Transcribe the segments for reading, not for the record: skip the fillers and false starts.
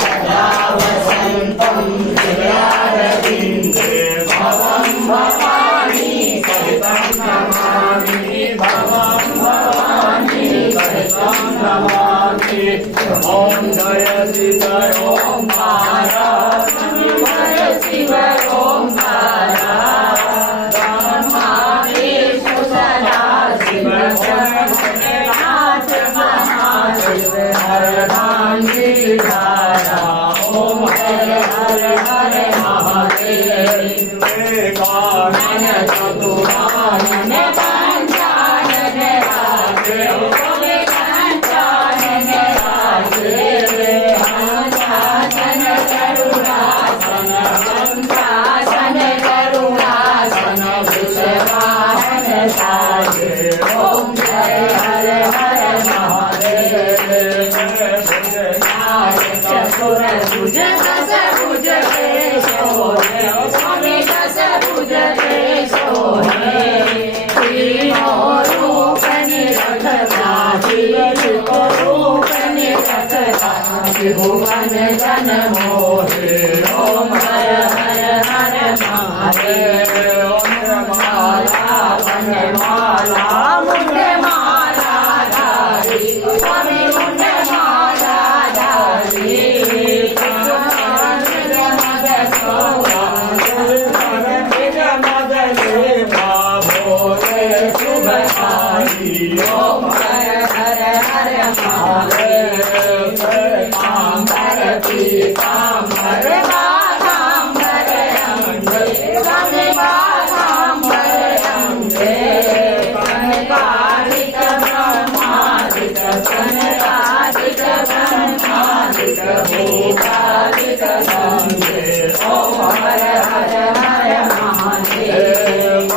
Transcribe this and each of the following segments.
सदा वसन्तं हृदयारविन्दे भवं भवानी सहितं नमामि भवं भवानी सहितं नमामि ॐ जय शिव ओंकार शिवय शिव ओंकार ब्रह्मादेषु सदा शिव हरदांगिधारा ओम हर हर हर महादेव एकानन चतुरानन पंचानन राजे ओमे पंचानन राजे हंसासन करुणासन हंसासन करुणासन विश्ववाहन साजे ओम जय हर हर चतुर भुज दस भुज केशो स्वामी दस भुज केशो तीनों रूप निरखता रूप निरखता त्रिभुवन जन मोहे ओम हर हर हर महादेव माला वन माला मुंड माला धारी स्वामी मुंड माला धारी ओम हर हर हर महादेव कांबर पीतांबर बाधांबर अंगे स्वामी बाधांबर अंगे कनकादिक ब्रह्मादिक कनकादिक ब्रह्मादिक भूतादिक संगे ओम हर हर हर महादेव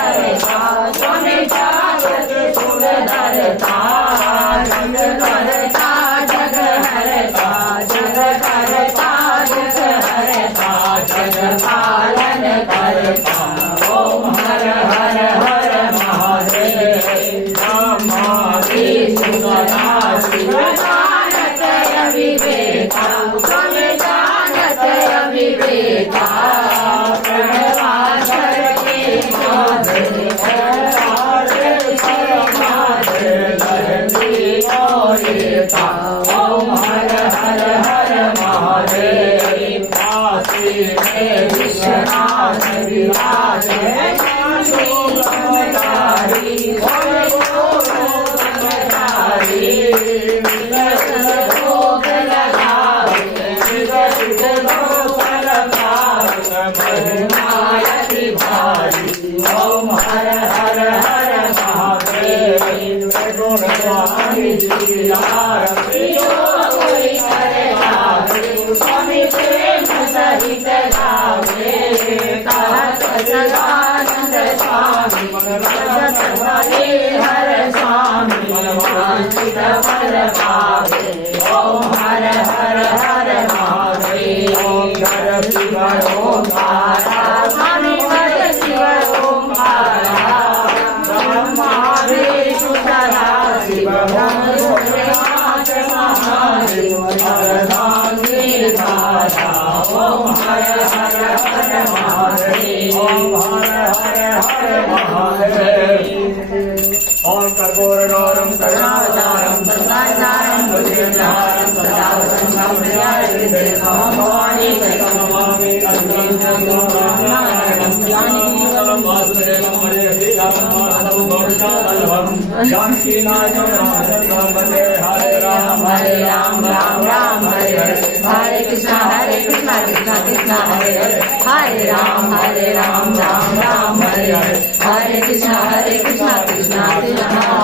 स्वामी जागृत कुल धरता जग करता जग हरता जग करता जग हरता जग पालन करता ओम हर हर हर महादेव ब्रह्मादि सुगता शिव जानत अविवेका स्वामी जानत अविवेका ओम हर हर हर महादेव काशी में विश्वनाथ विराज भोग लगावे महिमायति भारी ओम हर हर हर महादेव गुण स्वामी जी आरती कोई करे गावे स्वामी प्रेम सहित गावे कहत सदानंद स्वामी भगत हरे हर स्वामी वांछित फल पावे ओम हर हर हर महादेव ओम हर शिव ओंकारा स्वामी हर शिव ओंकारा ब्रह्मादेषु सदा शिव ब्रह्मनाथ महादेव हरदांगिधारा ओम हर हर हर महादेव ओम हर हर हर महादेव ओम कर्पूरगौरं करुणावतारं सदाचारं भुजगेन्द्रहारं सदा वसन्तं हृदयारविन्दे मम भवानी सहितं नमामि अद्वैतं नारायणं ज्ञानिमूलं वासुदेवं हरे श्रीरामं माधवं गौरीशवल्लभं जानकीनाथं रामचन्द्रं वन्दे हरे राम राम राम हरे हरे हरे कृष्ण कृष्ण कृष्ण हरे हरे हरे राम राम राम हरे हरे हरे कृष्ण कृष्ण कृष्ण कृष्ण